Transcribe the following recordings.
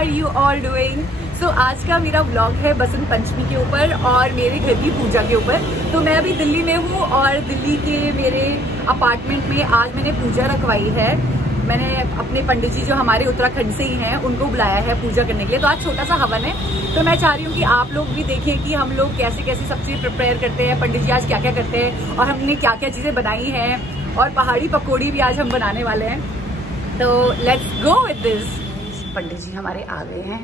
Are you all doing? So आज का मेरा व्लॉग है बसंत पंचमी के ऊपर और मेरे घर की पूजा के ऊपर। तो मैं अभी दिल्ली में हूँ और दिल्ली के मेरे अपार्टमेंट में आज मैंने पूजा रखवाई है। मैंने अपने पंडित जी जो हमारे उत्तराखंड से ही हैं उनको बुलाया है पूजा करने के लिए। तो आज छोटा सा हवन है, तो मैं चाह रही हूँ कि आप लोग भी देखें कि हम लोग कैसे कैसे सब चीज़ प्रिपेयर करते हैं, पंडित जी आज क्या क्या करते हैं और हमने क्या क्या चीज़ें बनाई हैं। और पहाड़ी पकौड़ी भी आज हम बनाने वाले हैं, तो लेट्स गो विद दिस। पंडित जी हमारे आ गए हैं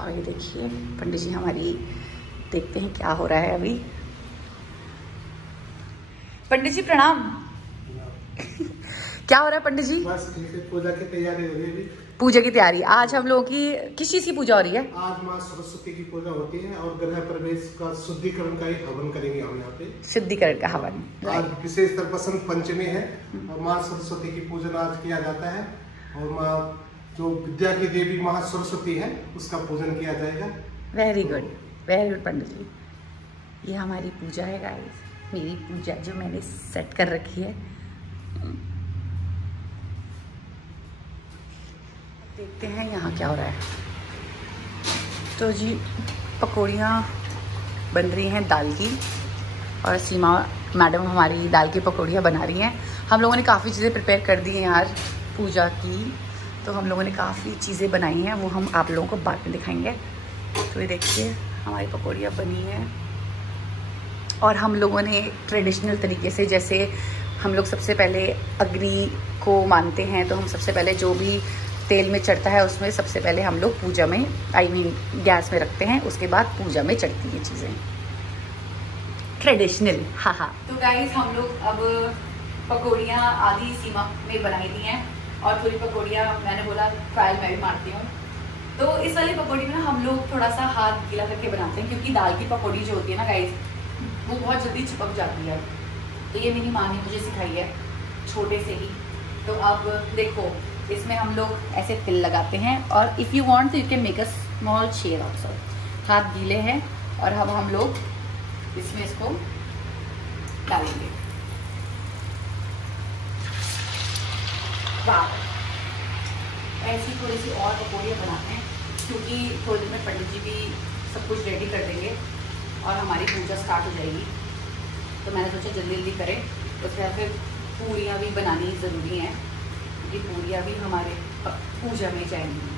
और ये देखिए पंडित जी हमारी, देखते हैं क्या हो रहा है अभी। पंडित जी प्रणाम। क्या हो रहा है पंडित जी? बस पूजा की तैयारी हो रही है। पूजा की तैयारी। आज हम लोगों की किस चीज की पूजा हो रही है? आज माँ सरस्वती की पूजा होती है और गृह प्रवेश का शुद्धिकरण का ही हवन करेंगे हम यहाँ पे। शुद्धिकरण का हवन। आज विशेषतर बसंत पंचमी है और माँ सरस्वती की पूजन आज किया जाता है और माँ जो विद्या की देवी माँ सरस्वती है उसका पूजन किया जाएगा। वेरी गुड पंडित जी। ये हमारी पूजा है गाइस, मेरी पूजा जो मैंने सेट कर रखी है। देखते हैं यहाँ क्या हो रहा है। तो जी पकौड़ियाँ बन रही हैं दाल की और सीमा मैडम हमारी दाल की पकौड़ियाँ बना रही हैं। हम लोगों ने काफ़ी चीज़ें प्रिपेयर कर दी हैं यार पूजा की, तो हम लोगों ने काफ़ी चीज़ें बनाई हैं, वो हम आप लोगों को बाद में दिखाएंगे। तो ये देखिए हमारी पकौड़ियाँ बनी हैं और हम लोगों ने ट्रेडिशनल तरीके से, जैसे हम लोग सबसे पहले अग्नि को मानते हैं, तो हम सबसे पहले जो भी तेल में चढ़ता है उसमें सबसे पहले हम लोग पूजा में गैस में रखते हैं, उसके बाद पूजा में चढ़ती हैं चीज़ें ट्रेडिशनल। हाँ। तो गाइस हम लोग अब पकौड़ियाँ आधी सीमा में बनाई दी हैं और थोड़ी पकौड़ियाँ मैंने बोला ट्रायल मैं भी मारती हूँ। तो इस वाली पकौड़ी में ना हम लोग थोड़ा सा हाथ गीला करके बनाते हैं, क्योंकि दाल की पकौड़ी जो होती है ना गाइस वो बहुत जल्दी चिपक जाती है। तो ये मेरी माँ ने मुझे सिखाई है छोटे से ही। तो अब देखो इसमें हम लोग ऐसे तिल लगाते हैं और इफ़ यू वांट तो you can make a small share also. हाथ गीले हैं और अब हम लोग इसमें इसको डालेंगे। वाह, ऐसी थोड़ी सी और पकौड़ियाँ बनाते हैं क्योंकि थोड़ी देर में पंडित जी भी सब कुछ रेडी कर देंगे और हमारी पूजा स्टार्ट हो जाएगी। तो मैंने सोचा जल्दी जल्दी करें। उसके बाद फिर पूरियाँ भी बनानी ज़रूरी हैं क्योंकि पूरियाँ भी हमारे पूजा में जाएंगी।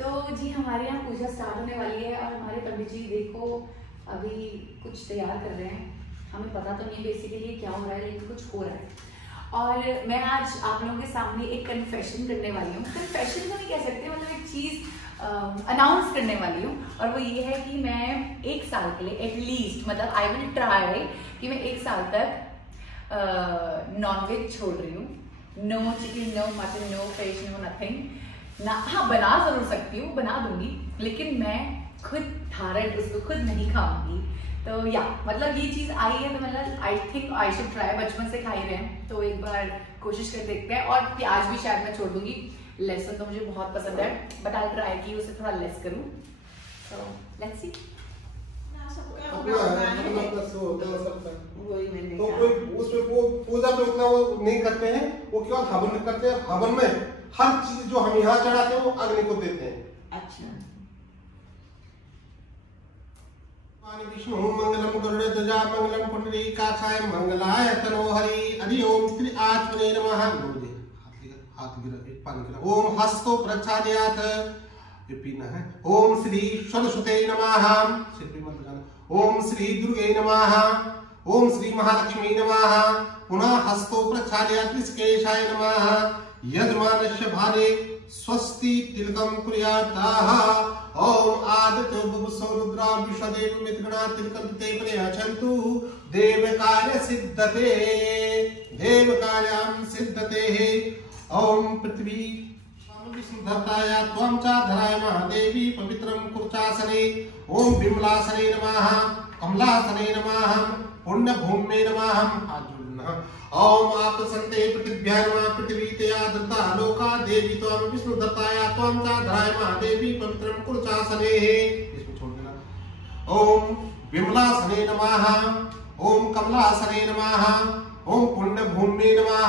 तो जी हमारे यहाँ पूजा स्टार्ट होने वाली है और हमारे पंडित जी देखो अभी कुछ तैयार कर रहे हैं। हमें पता तो नहीं बेसिकली क्या हो रहा है, लेकिन कुछ हो रहा है। और मैं आज आप लोगों के सामने एक कन्फेशन करने वाली हूँ। कन्फेशन तो नहीं कह सकते, मतलब एक चीज़ अनाउंस करने वाली हूँ और वो ये है कि मैं 1 साल के लिए एटलीस्ट, मतलब आई विल ट्राई कि मैं 1 साल तक नॉनवेज छोड़ रही हूँ। No chicken, no mutton, no fish, no nothing ना। हाँ बना जरूर सकती हूँ, बना दूंगी, लेकिन मैं खुद धारण उसको खुद नहीं खाऊंगी। तो या मतलब ये चीज़ आई है तो मतलब I think I should try. बचपन से खा ही रहे हैं तो एक बार कोशिश कर देखते हैं। और प्याज भी शायद मैं छोड़ दूंगी। लहसुन तो मुझे बहुत पसंद है बट आई ट्राई की उसे थोड़ा लेस करूँ। तो लेट्स सी। तो कोई उसमें वो पूजा में उतना वो नहीं करते हैं, वो केवल हवन में करते हैं। हवन में हर चीज जो हम यहाँ चढ़ाते हैं वो अग्नि को देते हैं। अच्छा। विष्णु मंगलम गरुड़ध्वजा मंगलम पुंडरीकाक्षाय मंगलाय तनोहरि। हरि ओम श्री आत्मने नमः। हाथ गिरा पानी गिरा। ओम हस्तो प्रच्छादयात्, ये पीना है। ओम श्री सरस्वते नमः। सिर पे मत लगाना। ओम श्री दुर्गे नमः। ओम श्री महालक्ष्मी नमः। पुनः हस्तो प्रच्छादयात् ऋषिकेशाय नमः। यजमानस्य भारे स्वस्ति तिलकम कुर्याताः। ओम आदित्यो बुभुसो रुद्रा विश्वदेव मित्रगणा तिलकं ते प्रयच्छन्तु। देवकार्य सिद्धते, देवकार्यं सिद्धते। ओम पृथ्वी विष्णुधर्ताया त्वं च धराय महादेवी पवित्रं कुर्चासने। ओम विमलासने नमः, कमलासने नमः, पुण्यभूम्ये नमः। ओम आपसन्ते पृथिव्यां नमः। पृथ्वी तया धृता लोका देवी त्वं विष्णुदत्ताया त्वं च धराय महादेवी पवित्रं कुर्चासने। इसको छोड़ देना। ओम विमलासने नमः। ओम कमलासने नमः। ओम पुण्यभूम्ये नमः।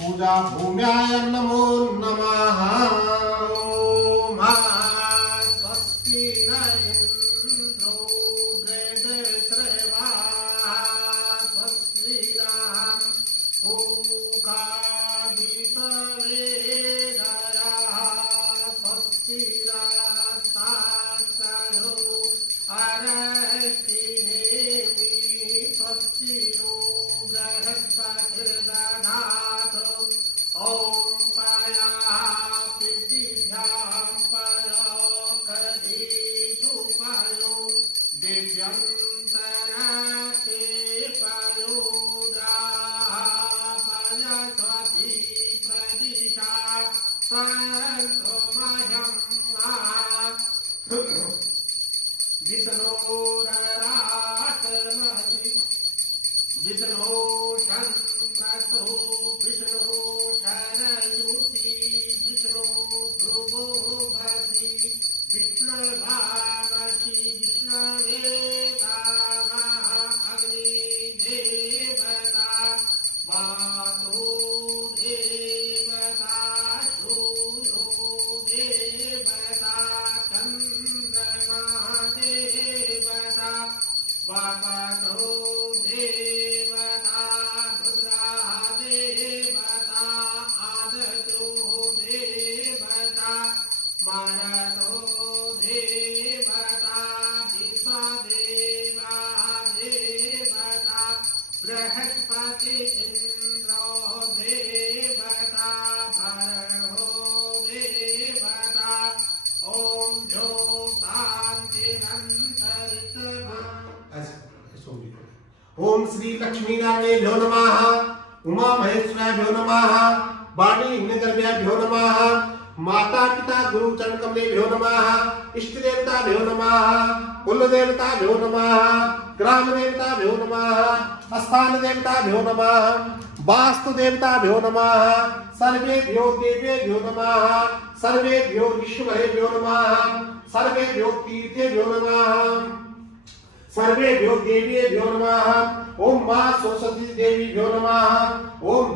पूजा भूम्याय नमो नमः। ओम स्वस्ति न इंद्रो बृहस्पतिर्वा स्वस्ति नाम पूका विश्ववेदया स्वस्ति नस्ताक्षरो अरष्टिनेमि स्वस्ति नो बृहस्पतिर्दधातु। ओम पया पृथिव्यां परो कधीषु पयो दिव्यं तरते पयो द्रापयस्वती प्रदिशा स्वमह्यं विष्णोरात्मसि विष्णोषं प्रसो विष्णु शरयुषि विष्णु ध्रुवो भसि विष्णुभावसि विष्णवेतावा अग्निदेवता वातो देवता सूर्यो देवता चन्द्रमा देवता वापतो देवता रुद्रा देवता आदतो देवता मानतो देवता विश्वदेवा देवता बृहस्पति इंद्रो देवता भरणो देवता। ओम जो शांतिरंतरितमा। ओम श्री लक्ष्मी नारायणाभ्यो नमः। उमा महेश्वराभ्यो नमः। वाणी हिरण्यगर्भाभ्यो नमः। माता पिता गुरु चरण कमलेभ्यो नमः। इष्ट देवताभ्यो नमः। कुल देवताभ्यो नमः। ग्राम देवताभ्यो नमः। स्थान देवताभ्यो नमः। वास्तु देवताभ्यो नमः। सर्वेभ्यो देवेभ्यो नमः। सर्वेभ्यो ऋषिभ्यो नमः। सर्वेभ्यो तीर्थेभ्यो नमः। सर्वेभ्यो देवीभ्यो नमः। ओम मां सरस्वती देवीभ्यो नमः। ओम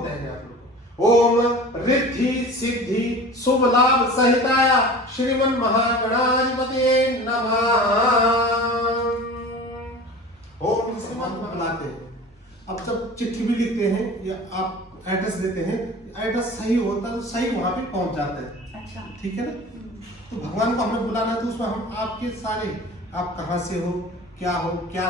ओम रिद्धि सिद्धि शुभ लाभ सहिताय श्रीमन महागणाधिपते नमः। ओम श्रीमन बुलाते हैं। अब जब चिट्ठी भी लिखते हैं या आप एड्रेस देते हैं, एड्रेस सही होता है तो सही वहां पे पहुंच जाता है। अच्छा, ठीक है ना। तो भगवान को हमें बुलाना है तो उसमें हम आपके सारे, आप कहाँ से हो, क्या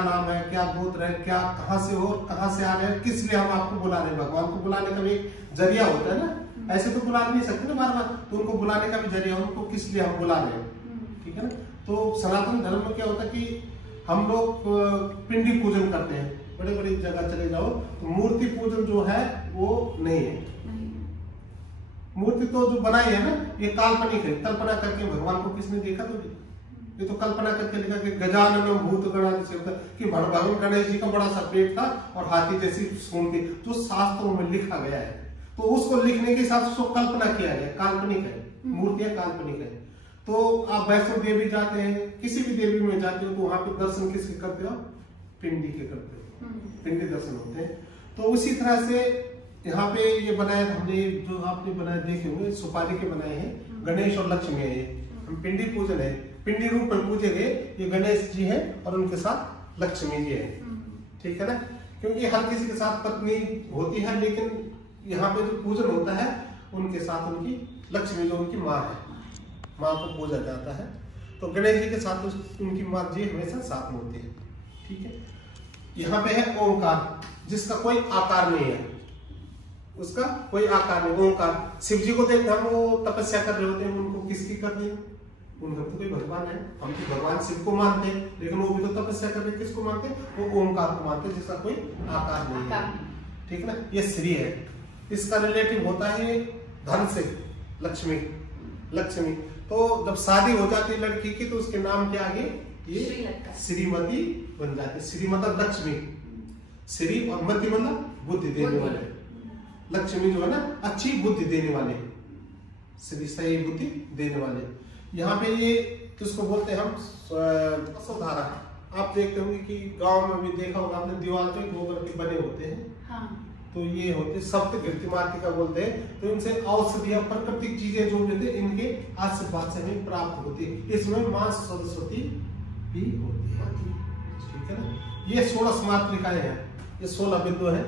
नाम है, क्या गोत्र है, क्या कहाँ से हो, कहाँ से आ रहे हैं, किस लिए हम आपको बुला रहे हैं। भगवान को बुलाने का भी एक जरिया होता है ना, ऐसे तो बुला नहीं सकते ना बार बार, तो उनको बुलाने का भी जरिया, उनको किस लिए हम बुला रहे हैं। ठीक है ना। तो सनातन धर्म में क्या होता है कि हम लोग पिंडी पूजन करते हैं, बड़े बड़ी जगह चले जाओ तो मूर्ति पूजन जो है वो नहीं है। मूर्ति तो जो बनाई है ना ये काल्पनिक है, कल्पना करके। भगवान को किसने देखा तो ये तो कल्पना करके लिखा कि गजानन भूत गणाधिप से होता है कि भगवान गणेश जी का बड़ा सा पेट था और हाथी जैसी सूंड थी, जो शास्त्रों में लिखा गया है। तो उसको लिखने के हिसाब से उसको कल्पना किया गया, काल्पनिक है, मूर्तियां काल्पनिक है। तो आप वैष्णो देवी जाते हैं, किसी भी देवी में जाते हो तो वहां पे दर्शन किसके करते हो, पिंडी के करते हो, पिंडी दर्शन होते हैं। तो उसी तरह से यहाँ पे ये बनाया हमने, जो आपने बनाए देखे होंगे, सुपारी के बनाए हैं, गणेश और लक्ष्मी है। हम पिंडी पूजन है, पिंडी रूप में पूजे गए, ये गणेश जी हैं और उनके साथ लक्ष्मी जी है। ठीक है ना। क्योंकि हर किसी के साथ पत्नी होती है, लेकिन यहाँ पे जो पूजन होता है उनके साथ उनकी लक्ष्मी जो उनकी माँ है, माँ को पूजा जाता है। तो गणेश जी के साथ उनकी माँ जी हमेशा साथ में होती है। ठीक है। यहाँ पे है ओंकार, जिसका कोई आकार नहीं है, उसका कोई आकार नहीं, ओंकार। शिव जी को देखते हम, वो तपस्या कर रहे होते हैं, उनको किसकी कर रहे हैं, उनका तो कोई भगवान है। हम तो भगवान शिव को मानते हैं, लेकिन वो भी तो तपस्या कर रहे हैं, किसको मानते हैं, वो ओंकार को मानते हैं, जिसका कोई आकार नहीं है। ठीक है ना। ये श्री है, इसका रिलेटिव होता है धन से, लक्ष्मी। लक्ष्मी तो जब शादी हो जाती है लड़की की तो उसके नाम के आगे ये श्रीमती बन जाती है। श्री मतलब लक्ष्मी, श्री और मति मतलब बुद्धि देने वाले। लक्ष्मी जो है ना अच्छी बुद्धि देने वाले, श्री सही बुद्धि देने वाले। यहाँ पे ये किसको बोलते हैं हम, वसुधारा। आप देखते होंगे कि गांव में भी देखा होगा आपने, दीवार पे गोबर के बने होते हैं। हाँ। तो ये होते सप्त घृतिमातिका बोलते हैं। तो इनसे औषधियां प्राकृतिक चीजें जो होते हैं इनके आशीर्वाद से हमें प्राप्त होती है। इसमें मां सरस्वती भी होती है, ठीक है ना। ये 16 मातृकाएं हैं, ये 16 बिंदु है,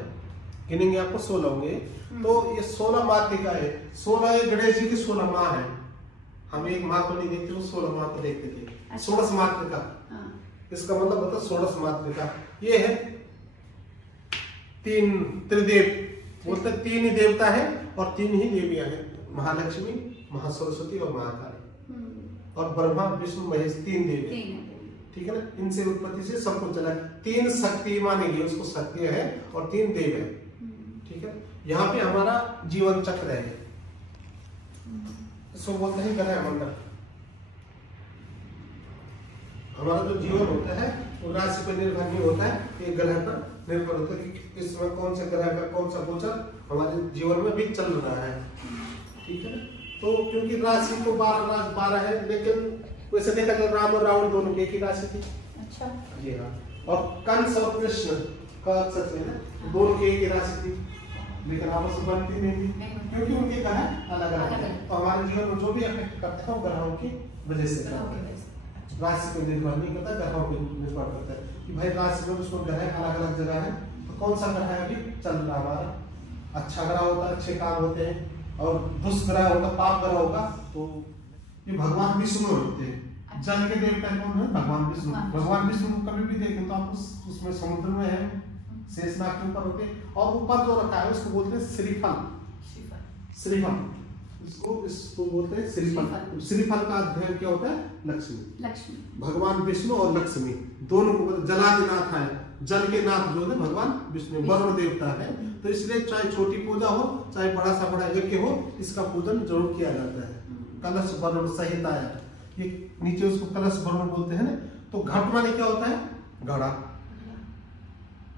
गिनेंगे आपको 16 होंगे। तो ये 16 मातृकाएं है, 16 गणेश जी की 16 माँ है। हम एक माँ को नहीं देखते, वो 16 माँ को देखते थे। 16 मातृका, इसका मतलब होता है 16 मातृका। ये है 3 त्रिदेव, बोलते 3 ही देवता है और 3 ही देवियां हैं, महालक्ष्मी, महासरस्वती और महाकाली। और ब्रह्मा विष्णु महेश 3 देव है, ठीक है ना। इनसे उत्पत्ति से सब कुछ चला है। 3 शक्ति मानी गई, उसको शक्ति है, और 3 देव है, ठीक है। यहाँ पे हमारा जीवन चक्र है, इसको बोलते हैं ग्रह मंडल। हमारा जो जीवन होता है वो राशि पर निर्भर नहीं होता है, ये ग्रह पर निर्भर होता है कि इसमें कौन से ग्रह का कौन सा गोचर हमारे जीवन में भी चल रहा है, ठीक है ना। तो क्योंकि राशि तो 12 है, लेकिन वैसे देखा जाए राम और रावण दोनों की एक ही राशि थी। अच्छा जी हाँ। और कंस और कृष्ण का सच है ना, दोनों की एक ही राशि थी, लेकिन आपस में बनती नहीं थी क्योंकि उनके ग्रह अलग अलग है। तो हमारे जीवन में जो भी अफेक्ट करता है वो ग्रहों की वजह से करता है, राशि पर निर्भर नहीं करता, ग्रहों पर निर्भर करता है कि भाई राशि में उसको ग्रह अलग अलग जगह है, तो कौन सा ग्रह अभी चल रहा हमारा। अच्छा ग्रह होता है, अच्छे काम होते हैं, और दुष्ग्रह होगा, पाप ग्रह होगा, तो ये भगवान विष्णु होते हैं। जल के देवता कौन है? भगवान विष्णु। भगवान विष्णु कभी भी देखें तो आप उसमें समुद्र में है, शेषनाग के ऊपर होते हैं, और ऊपर जो रखा है उसको बोलते हैं श्रीफल। श्रीफल इसको बोलते हैं श्रीफल। श्रीफल का अध्ययन क्या होता है? लक्ष्मी। भगवान विष्णु और लक्ष्मी दोनों को जलादिनाथ है, जल के नाथ जो है भगवान विष्णु, वरुण देवता है। तो इसलिए चाहे छोटी पूजा हो चाहे बड़ा सा बड़ा यज्ञ हो, इसका पूजन जरूर किया जाता है। कलश वरुण सहित आया, ये नीचे उसको कलश वरुण बोलते हैं ना। तो घट माने क्या होता है? घड़ा,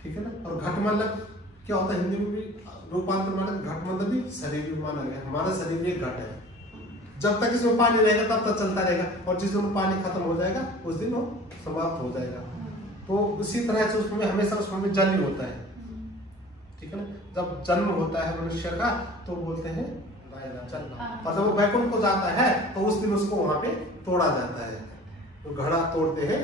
ठीक है ना। और घट मतलब क्या होता है? हिंदी में भी रूपांतर माना, घट मतलब भी शरीर भी माना गया। हमारा शरीर भी एक घट है, जब तक इसमें पानी रहेगा तब तक चलता रहेगा, और जिस दिन पानी खत्म हो जाएगा उस दिन वो समाप्त हो जाएगा। तो उसी तरह से उसमें हमेशा उसमें जल ही होता है, ठीक है ना। जब जन्म होता है मनुष्य का तो बोलते हैं चलना, और जब वो वैकुंठ को जाता है तो उस दिन उसको वहां पे तोड़ा जाता है। तो घड़ा तोड़ते हैं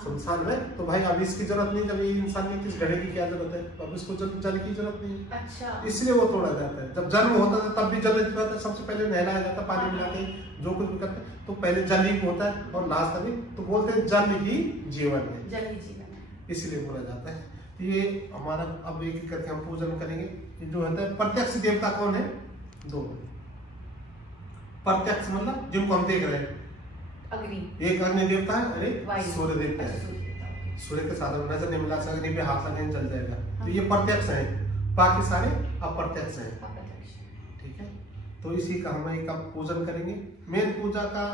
शमशान में। तो भाई अब इसकी जरूरत नहीं, जब ये इंसान की किस घड़े की क्या जरूरत है, अब इसको जल की जरूरत नहीं है। अच्छा। इसलिए वो तोड़ा जाता है। जब जन्म होता था तब भी जल रहता था, सबसे पहले नहलाया जाता, पानी मिलाते जो कुछ भी करते, तो पहले जल ही होता है और लास्ट में तो बोलते हैं जल ही जीवन है, जल ही जीवन है, इसलिए बोला जाता है। तो ये हमारा अब एक करके हम पूजन करेंगे। जो होता है प्रत्यक्ष देवता कौन है? 2 प्रत्यक्ष मतलब जिनको हम देख रहे हैं, अग्नि, एक अग्नि देवता है, अरे सूर्य देवता है। सूर्य के साथ नजर नहीं मिला, अग्नि पे हाथ लगाने चल जाएगा। तो ये प्रत्यक्ष है, बाकी सारे अप्रत्यक्ष हैं, ठीक है। तो इसी का हम एक पूजन करेंगे। मेन पूजा का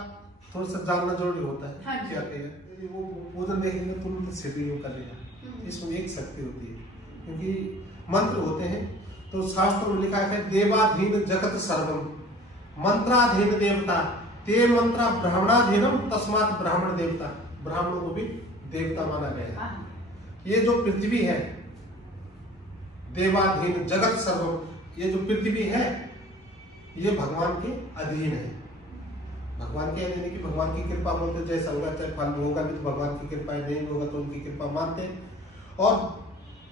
थोड़ा सा जानना जरूरी होता है। हाँ, क्या कहेगा वो पूजन देखेंगे तुरंत सिद्धि करेगा। इसमें एक शक्ति होती है, क्योंकि मंत्र होते हैं। तो शास्त्र में लिखा है देवाधीन जगत सर्वम मंत्राधीन देवता ते मंत्रा ब्राह्मणाधीनम तस्मात् ब्राह्मण देवता। ब्राह्मणों को भी देवता माना गया है। ये जो पृथ्वी है देवाधीन जगत सर्वम, ये जो पृथ्वी है ये भगवान के अधीन है। भगवान के अधीन की भगवान की कृपा बोलते, जैसा होगा चाहे फल होगा भी तो भगवान की कृपा, नहीं होगा तो उनकी कृपा मानते हैं। और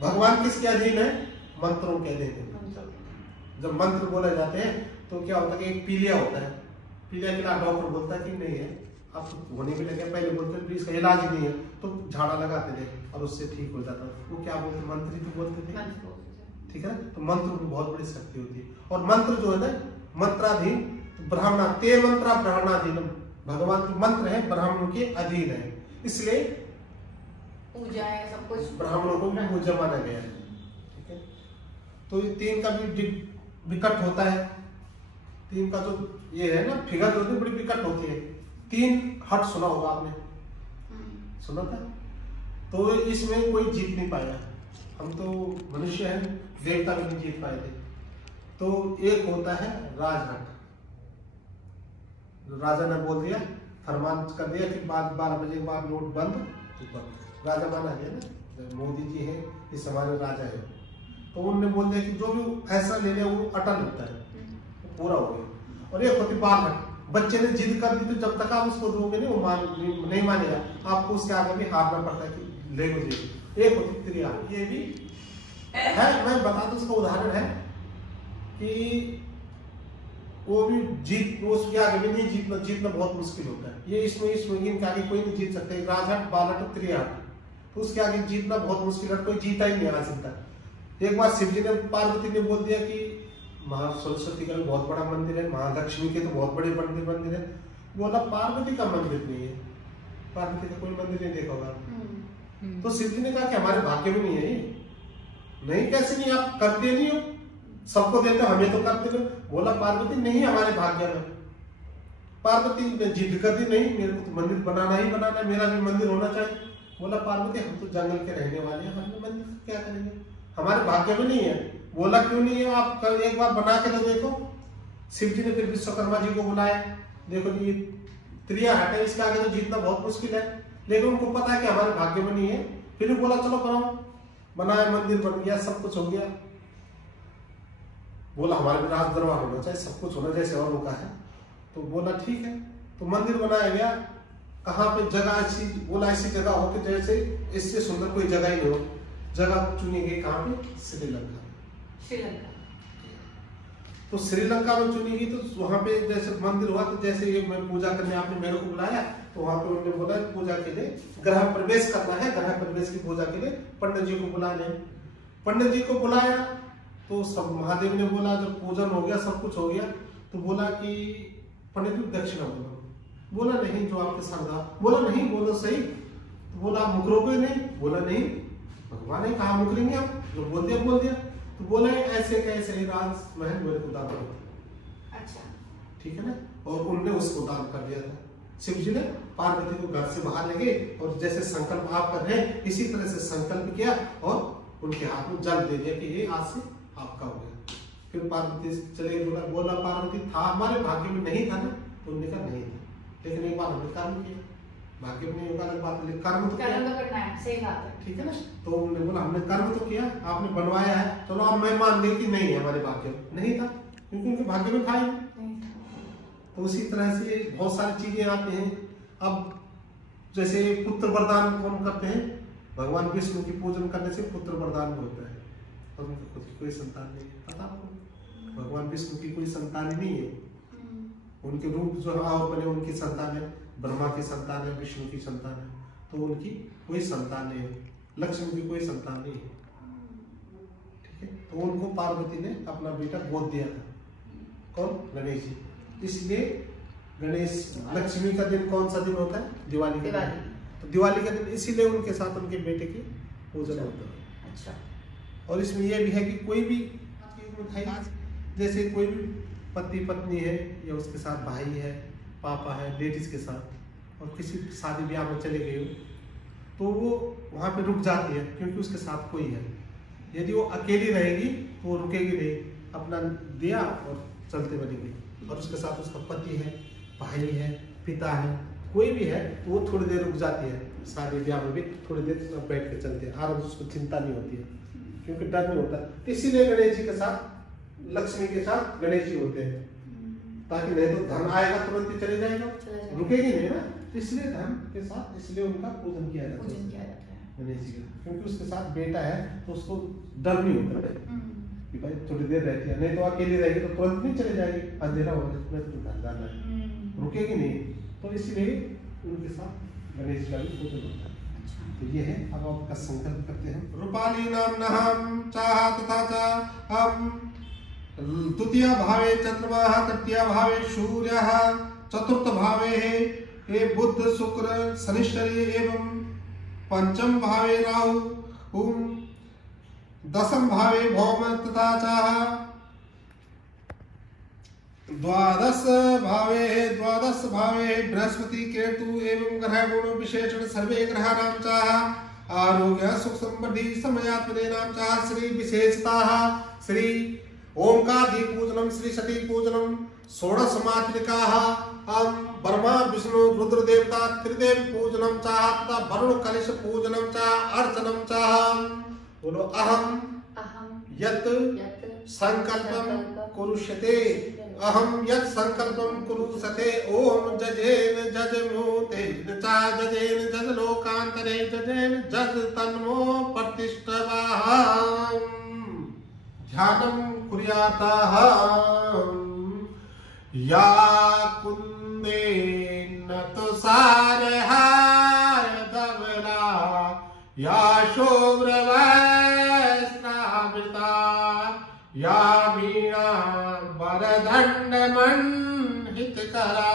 भगवान किसके अधीन है? मंत्रों के अधीन है। जब मंत्र बोले जाते हैं तो क्या होता है कि एक पीलिया होता है, पीलिया के लिए डॉक्टर बोलता है कि नहीं है, अब होने भी लगे, पहले बोलते थे इसका इलाज ही नहीं है, तो झाड़ा लगाते थे और उससे ठीक हो जाता। वो क्या बोलते? मंत्र ही तो बोलते थे, ठीक है। तो मंत्र की बहुत बड़ी शक्ति होती है। और मंत्र जो है ना मंत्राधीन, ब्राह्मणा ते मंत्रा ब्राह्मणाधीनम, भगवान के मंत्र है ब्राह्मणों के अधीन है, इसलिए पूजा है, सब कुछ ब्राह्मणों को भी पूजा माना गया है, ठीक है। तो ये 3 का भी विकट होता है। 3 का जो ये है ना फिगर होती है बड़ी विकट होती है। 3 हट सुना होगा आपने, सुना था? तो इसमें कोई जीत नहीं पाया। हम तो मनुष्य हैं, देवता भी नहीं जीत पाए थे। तो एक होता है राजघाट, राजा ने बोल दिया, फरमान कर दिया कि बाद 12 बजे के बाद नोट बंद, तो राजा माना गया ना। मोदी जी है, इस हमारे राजा है। तो उन्होंने बोल दिया कि जो भी फैसला ले लिया वो अटल होता है, पूरा हो गया। और एक होती बाल हट, बच्चे ने जिद कर दी तो जब तक आप उसको दोगे नहीं वो नहीं मानेगा, आपको उसके आगे भी हारना पड़ता है कि ले मुझे। एक होती त्रिया, ये भी है, मैं बता दूं उसका उदाहरण है कि वो भी जीत, उसके आगे भी नहीं जीतना बहुत मुश्किल होता है। ये इसमें इनके आगे कोई नहीं जीत सकते, राजहट बालहट त्रियाहट, तो उसके आगे जीतना बहुत मुश्किल है, कोई जीता ही नहीं आज तक। एक बार शिव जी ने पार्वती ने बोल दिया कि महा सरस्वती का भी बहुत बड़ा मंदिर है, महालक्ष्मी के तो बहुत बड़े मंदिर है। बोला पार्वती का मंदिर नहीं है, पार्वती का कोई मंदिर नहीं देखा होगा। तो शिव जी ने कहा कि हमारे भाग्य में नहीं है ये। नहीं कैसे नहीं, आप करते नहीं हो, सबको देते हमें तो करते नहीं। बोला पार्वती नहीं हमारे भाग्य में। पार्वती ने जिद कर दी, नहीं मेरे को तो मंदिर बनाना ही बनाना है, मेरा भी मंदिर होना चाहिए। बोला पार्वती हम तो जंगल के रहने वाले हैं, हम मंदिर क्या करेंगे, हमारे भाग्य में नहीं है। बोला क्यों नहीं है, आप एक बार बना के तो देखो। शिव जी ने फिर विश्वकर्मा जी को बुलाया, देखो जी ये त्रिया हट है, इसके आगे तो जीतना बहुत मुश्किल है, लेकिन उनको पता है कि हमारे भाग्य में नहीं है। फिर बोला चलो बनाओ, बनाया, मंदिर बन गया, सब कुछ हो गया। बोला हमारे भी राज दरबार होना चाहिए, सब कुछ होना जैसे और का है। तो बोला ठीक है, तो मंदिर बनाया गया। कहाँ पे जगह ऐसी, बोला ऐसी जगह हो कि जैसे इससे सुंदर कोई जगह ही नहीं हो। जगह चुनी गई कहाँ पे, श्रीलंका। तो श्रीलंका में चुनी गई, तो वहां पे जैसे मंदिर हुआ, तो जैसे ये मैं पूजा करने आपने मेरे को बुलाया, तो वहां पे उन्होंने बोला पूजा के लिए गृह प्रवेश करना है, गृह प्रवेश की पूजा के लिए पंडित जी को बुलाने। पंडित जी को बुलाया तो सब महादेव ने बोला, जब पूजन हो गया सब कुछ हो गया, तो बोला कि पंडित जी दक्षिणा बोलो। बोला नहीं जो आपके श्रद्धा। बोला नहीं बोलो सही। तो बोला मुकरोगे नहीं। बोला नहीं, भगवान ने कहा मुकरेंगे आप, जो बोल दिया बोल दिया। तो बोले ऐसे कैसे राज महल मेरे को दान करो। अच्छा ठीक है ना, और उनने उसको दान कर दिया था। शिव जी ने पार्वती को घर से बाहर ले गए और जैसे संकल्प आप कर रहे हैं इसी तरह से संकल्प किया और उनके हाथ में जल दे दिया कि ये आज से आपका हो गया। फिर पार्वती चले गए। बोला पार्वती था हमारे भाग्य में नहीं था ना, तो उन्होंने कहा नहीं था, लेकिन एक बार हमने कर्म किया, भाग्य में नहीं होगा अलग बात, लेकिन कर्म तो करना है, सही बात है, ठीक है ना। तो उन्होंने बोला हमने कर्म तो किया, आपने बनवाया है, चलो अब मैं मान ली कि नहीं है हमारे भाग्य में, नहीं था क्योंकि उनके भाग्य में था ही। तो उसी तरह से बहुत सारी चीजें आती हैं। अब जैसे पुत्र वरदान कौन करते हैं, भगवान विष्णु की पूजन करने से पुत्र वरदान होता है, और उनकी खुद की कोई संतान नहीं है। पता आपको भगवान विष्णु की कोई संतान ही नहीं है, उनके रूप जो और बने उनकी संतान है, ब्रह्मा की संतान है, विष्णु की संतान है, तो उनकी कोई संतान नहीं है, लक्ष्मी की कोई संतान नहीं है। ठीक है, तो उनको पार्वती ने अपना बेटा गोद दिया था, कौन, गणेश जी। इसलिए गणेश लक्ष्मी का दिन कौन सा दिन होता है, दिवाली का दिन। तो दिवाली का दिन इसीलिए उनके साथ उनके बेटे की पूजन होता है। अच्छा, और इसमें यह भी है कि कोई भी मिठाई, जैसे कोई भी पति पत्नी है या उसके साथ भाई है, पापा है, लेडीज के साथ, और किसी शादी ब्याह में चले गए हो, तो वो वहाँ पे रुक जाती है क्योंकि उसके साथ कोई है। यदि वो अकेली रहेगी तो वो रुकेगी नहीं, अपना दिया और चलते बनेगी। और उसके साथ उसका पति है, भाई है, पिता है, कोई भी है, तो वो थोड़ी देर रुक जाती है। शादी ब्याह में भी थोड़ी देर बैठ के चलते हैं, आराम से, उसको चिंता नहीं होती है क्योंकि डर नहीं होता। तो इसीलिए गणेश जी के साथ, लक्ष्मी के साथ गणेश जी होते हैं, ताकि नहीं तो धन आएगा तुरंत ही चले जाएगा, रुकेगी नहीं ना। तो इसलिए धन के साथ, इसलिए उनका पूजन किया जाता है गणेश जी का, क्योंकि उसके साथ बेटा है तो उसको डर नहीं होता है कि भाई थोड़ी देर रहती है, नहीं तो अकेली रहेगी तो तुरंत नहीं चले जाएगी, अंधेरा हो जाए तो घर जाना है, रुकेगी नहीं। तो इसलिए उनके साथ गणेश जी का भी पूजन होता है। तो ये है, अब आपका संकल्प करते हैं। रूपाली नाम नहम चाह तथा च हम द्वितीय भावे चंद्रमा, तृतीय भावे सूर्य, चतुर्थ भावे हे बुध शुक्र शनिश्चरी एवं पंचम भावे राहु, दशम भावे भौम तथा च द्वादश भावे बृहस्पति केतु एवं ग्रह गुण विशेषण सर्वे ग्रहाणां च आरोग्य सुख समृद्धि समयात्मनेनां च श्री विशेषताः श्री ओंकादि पूजनम, श्री सती पूजनम, षोडश मातृकाः ब्रह्मा विष्णु रुद्र देवता त्रिदेव पूजनम च तथा वरुण कलश पूजनम च अर्चनम च। बोलो अहम यत् संकल्पं कुरुष्यते अहं यत् संकल्पं कुरुष्यते ओम जजेन जजमूतेन चा जजेन जजलोकान्तरे जजेन जज तन्मो प्रतिष्ठवाहम् ध्यानं कुर्यातः या कुन्देन तुषारहार धवला या शोभ्रवस्त्रावृता या वीणा वरदण्डमण्डितकरा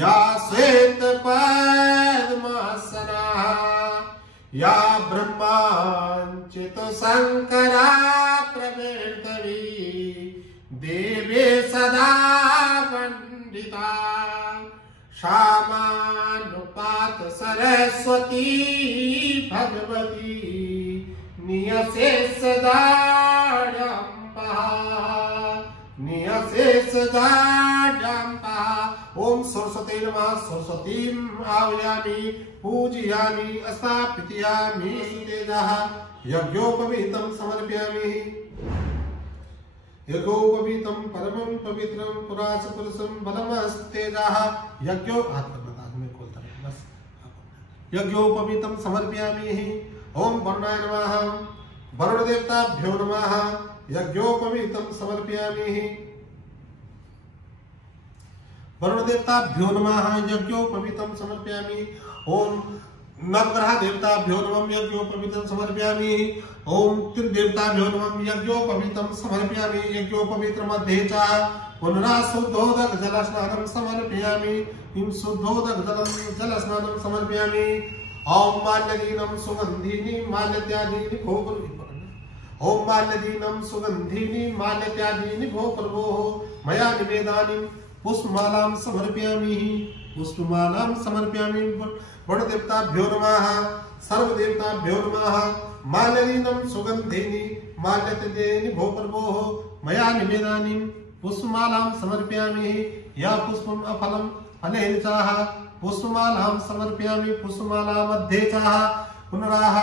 या श्वेतपद्मासना या ब्रह्माञ्चितशङ्करा प्रवर्तवी देवे सदा वन्दिता श्यामानुपात सरस्वती भगवती नियशेषदाडम्बा ओम सरस्वती नमः सरस्वतीं आह्वयामि पूजयामि स्थापयामि तेजः यज्ञोपवीतं समर्पयामि यज्ञोपवीतं परमं पवित्रं पुरास पुरुषं बलमस्तेजः यज्ञो में खोलता है बस यज्ञोपवीतं समर्पयामि ओम वर्णाय नमः वरुण देवताभ्यो नमः यज्ञोपवीतं समर्पयामि वरुण देवताभ्यो नमः यज्ञोपवीतं समर्पयामि ओम नवग्रह देवताभ्यो नमः यज्ञोपवीतं समर्पयामि ओम त्रिदेवताभ्यो नमः यज्ञोपवीतं समर्पयामि यज्ञोपवीतमध्ये च पुनरा शुद्धोदक जलस्नानं समर्पयामि इं शुद्धोदक जलस्नानं समर्पयामि ओम माल्यदीनं सुगन्धिनी माल्यत्यादीनि ओम माल्यदीनं सुगन्धिनी माल्यत्यादीनि भो प्रभो मया निवेदानि पुष्पमालां समर्पयामि पुष्पमालां समर्पयामि वरुणदेवताभ्यो नमः सर्वदेवताभ्यो नमः माल्यदीनं सुगन्धिनी माल्यत्यादीनि भो प्रभो मया निवेदानि पुष्पमालां समर्पयामि या पुष्पम् अफलं फलेन चाह पुष्पमालां समर्पयामि पुष्पमाला मध्ये चाह पुनराह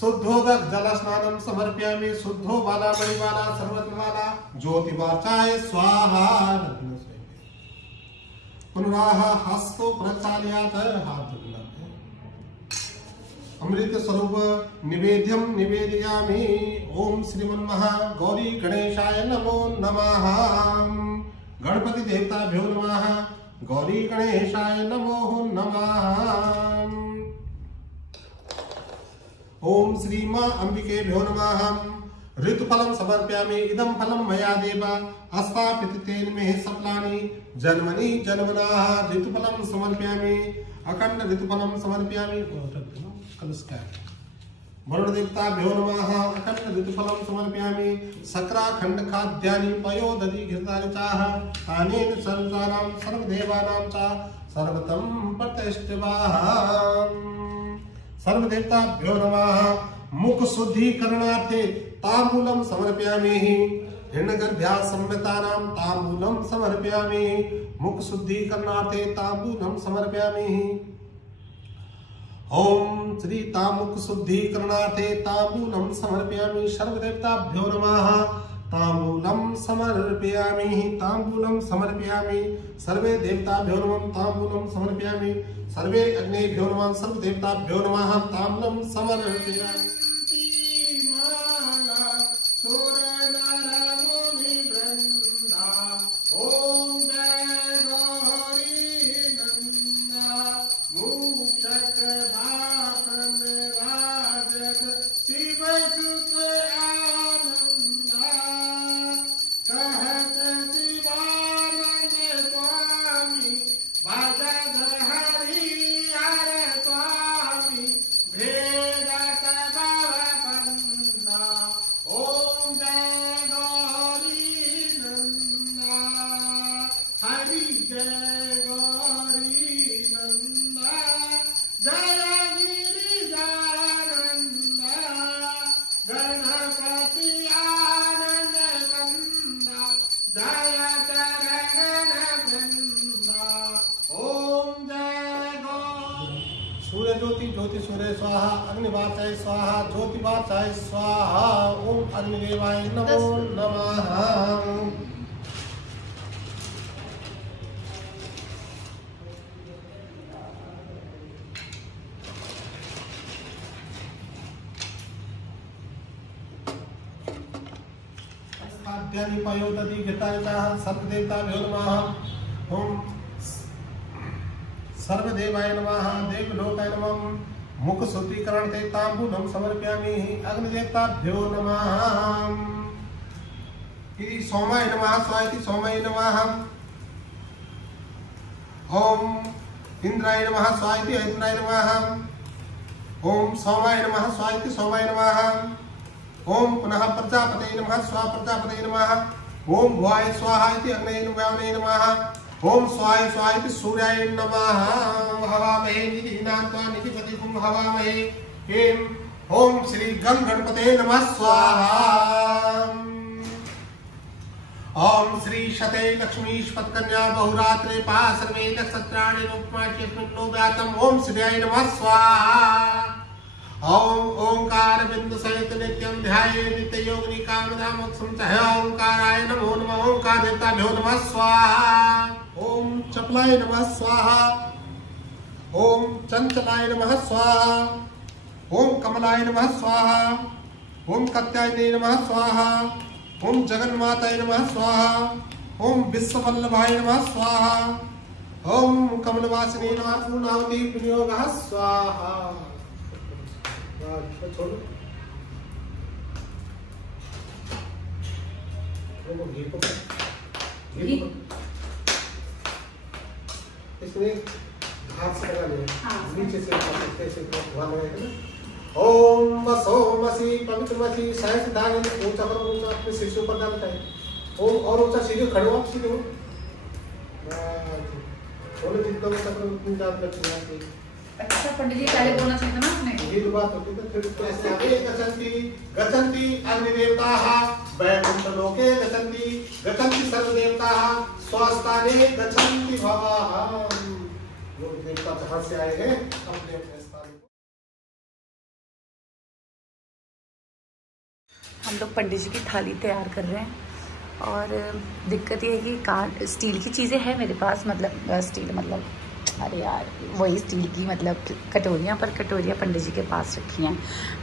शुद्धोदक जलस्नानं समर्पयामि शुद्धो बाला मणिबाला सर्वज्ञबाला ज्योतिवाचाय स्वाहा पुनराह हस्तो प्रक्षालयात हाथ अमृत स्वरूप निवेद्यं निवेदयामि ओम श्रीमन्महा गौरी गणेशाय नमो नमः गणपति देवताभ्यो नमः गौरी गणेशाय नमो नमः ओम श्री मां अंबिकेभ्यो नमः ऋतुफलं समर्पयामि इदं फलं मया देव अस्तापितेन मे सफलानि जन्मनि जन्मनाः ऋतुफलं समर्पयामि अखंड ऋतुफलं समर्पयामि वरुण देवताभ्यो नमः अखंड ऋतुफलं समर्पयामि शक्राखंड खाद्यानि पयोदधि घृतानि चाह तानेन सर्वानां सर्वदेवानां च सर्वतं प्रतिष्ठिताः सर्वदेवताभ्यो नमः मुख शुद्धीकरणार्थे ताम्बूलं समर्पयामि हिरण्यगर्भा संहितानां ताम्बूलं समर्पयामि मुख शुद्धीकरणार्थे ताम्बूलं समर्पयामि ओम श्री तामुख शुद्धीकरणार्थे ताम्बूलं समर्पयामि सर्वदेवताभ्यो नमः ताम्बूलं समर्पयामि सर्वे देवताभ्यो नमः ताम्बूलं समर्पयामि सर्वे अग्नेभ्यो नमः सर्वदेवताभ्यो नमः ताम्बूलं समर्पयामि Bheda Kaba ज्योतिर्वाचाय स्वाहा, ज्योतिर्वाचाय स्वाहा। ओम अग्निदेवाय नमो नमः। सर्वदेवताभ्यो नमः। ओम सर्वदेवाय नमः। देवलोकाय नमः। मुख शुद्धिकरण ते तांबूलं समर्पयामि। अग्निदेवताभ्यो नमः। इति सोमाय नमः। स्वाइति सोमाय नमः। ओम इंद्राय नमः। स्वाइति इंद्राय नमः। ओम सोमाय नमः। स्वाइति सोमाय नमः। ओम पुनः प्रजापतये नमः। स्वा प्रजापतये नमः। ओम भुवाय स्वाहा इति अग्नये नमः। ओम स्वाय स्वाय इति सूर्याय नमः। हवामहे निधिनान्त्वा निधिपतिगुं हवामहे। ओम श्री गं गणपतये नमः। स्वाहा। ओम श्री शते लक्ष्मीष्पत्कन्या बहुरात्रे पासर्वे नक्षत्राणि रूपमाच्यस्मिन् लोभ्यातम्। ओम श्रीयाय नमः। स्वाहा। ओम ओंकार बिंदु सहित नित्यं ध्याये नित्य योगिनी कामधाम मोक्षं च। ओंकाराय नमो नमः। ओंकार देवताभ्यो नमः। स्वाहा। ओम चपलाय नमः। स्वाहा। ओम चंचलाय नमः। स्वाहा। ओम कमलाय नमः। स्वाहा। ओम कत्यायने नमः। स्वाहा। ओम जगन्माताय नमः। स्वाहा। ओम विश्ववल्लभाय नमः। स्वाहा। ओम कमलवासिने नमः। पूर्णाहुति विनियोगः। स्वाहा। छोड़ो घी को इसमें हाथ से लगा लेना। नीचे से ओम वसोमसी पवित्रमसी सहस्र दान ऊंचा करो। ऊंचा अपने सिर से ऊपर डालना चाहिए। ओम और ऊंचा सीधे खड़े हो। सीधे हो थोड़े जितना ऊंचा करो उतनी ज्यादा करते हैं। अच्छा पंडित जी पहले बोलना चाहिए था ना आपने। ये बात होती है। फिर कैसे आगे गच्छन्ति गच्छन्ति अग्निदेवताः वैकुंठलोके गच्छन्ति गच्छन्ति सर्वदेवताः स्वस्थाने गच्छन्ति भवाः। जो देवता जहाँ से आए हैं अपने अपने स्थान। हम लोग पंडित जी की थाली तैयार कर रहे हैं और दिक्कत ये है कि स्टील की चीज़ें हैं मेरे पास। मतलब स्टील मतलब अरे यार वही स्टील की मतलब कटोरियाँ, पर कटोरियाँ पंडित जी के पास रखी हैं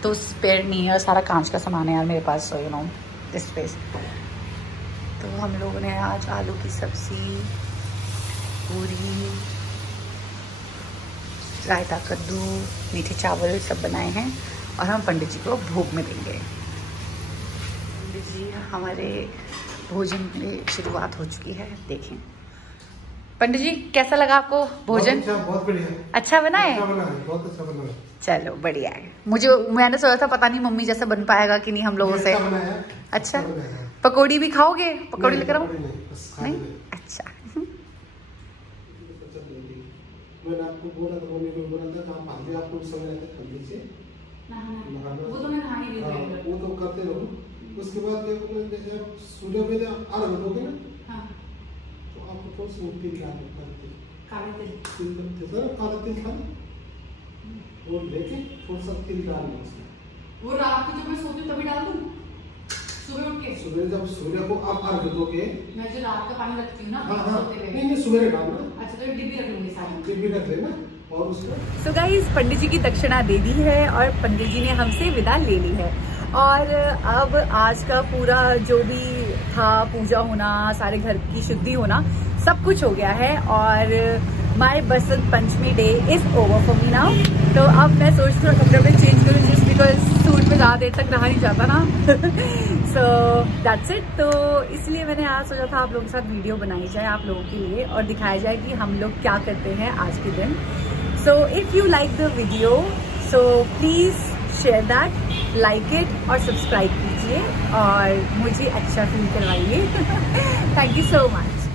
तो स्पेयर नहीं है। सारा कांच का सामान है यार मेरे पास। You know space. तो हम लोगों ने आज आलू की सब्ज़ी, पूरी, रायता, कद्दू, मीठे चावल सब बनाए हैं और हम पंडित जी को भोग में देंगे। पंडित जी हमारे भोजन में शुरुआत हो चुकी है। देखें पंडित जी कैसा लगा आपको भोजन? बहुत बढ़िया। अच्छा बना है? बहुत अच्छा बना है। चलो बढ़िया है। मैंने सोचा था पता नहीं मम्मी जैसा बन पाएगा कि नहीं हम लोगों से। अच्छा पकौड़ी भी खाओगे? पकौड़ी लेकर आओ? नहीं अच्छा। मैंने आपको बोला था, मम्मी को बोला था आप आगे आपको समय रहता है लीजिए। वो तो मैं कहां ही वो तो करते रहो। उसके बाद जैसे सूर्य में अर्घ दोगे ना तो आपको थोड़ा सा तिल डालते काला तिल खाना वो लेके थोड़ा सा तिल डालना उसमें। वो रात को जब मैं सोती हूँ तभी डाल दूँ? सुबह उठ के? सुबह जब सूर्य को आप अर्घ दोगे। मैं जो रात का पानी रखती हूँ ना नहीं सुबह डालना। अच्छा तो डिब्बी रख लूंगी सारी। डिब्बी रख लेना और उसको। सो गाइस पंडित जी की दक्षिणा दे दी है और पंडित जी ने हमसे विदा ले ली है और अब आज का पूरा जो भी था पूजा होना, सारे घर की शुद्धि होना, सब कुछ हो गया है और my Basant Panchami day is over for me now. तो अब मैं सोचती हूँ कपड़े में चेंज करूँ जस्ट बिकॉज सूट में ज़्यादा देर तक रहा नहीं जाता ना। So that's it. तो इसलिए मैंने आज सोचा था आप लोगों के साथ वीडियो बनाई जाए आप लोगों के लिए और दिखाया जाए कि हम लोग क्या करते हैं आज के दिन। So if you like the video so please share that, like it और सब्सक्राइब कीजिए और मुझे अच्छा फील करवाइए। Thank you so much.